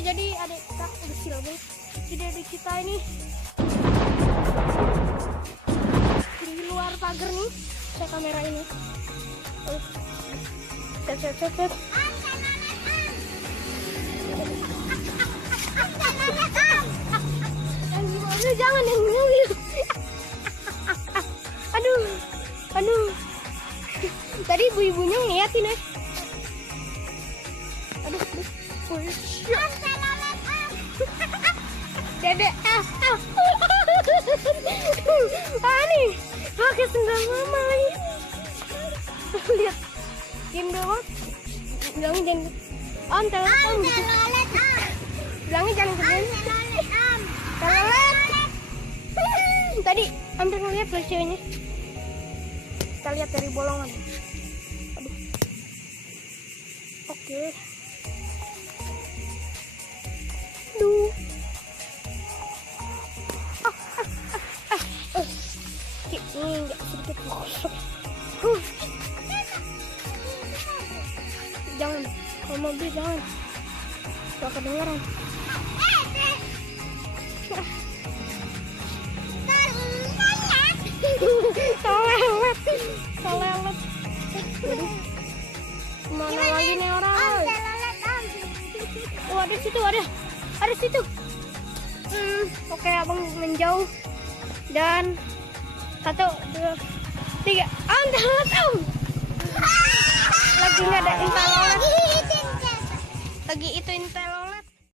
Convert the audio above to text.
jadi adik kita kecil guys. Jadi adik kita ini di luar pagar nih. Saya kamera ini. Set. Jangan yang ngambil. Aduh. Tadi ibu-ibunya ngeliatin ya. Aduh. Dedek. Nih, pakai sendal mama lagi. Lihat. Game doang. Bilangin jangan. Om, telepon gitu. Bilangin jangan keren. Telolet. Tadi hampir ngeliat lah ceweknya. Kita lihat dari bolongan. Aduh. Oke. Duh. Ini enggak sedikit gosok. Jangan. Kalau mobil jangan. Gak kedengeran. Solelet. Mana lagi nih orang? Oh, ada situ. Oke, abang menjauh. Dan 1, 2, 3. Om. Lagi nggak ada intel. Lagi itu intel.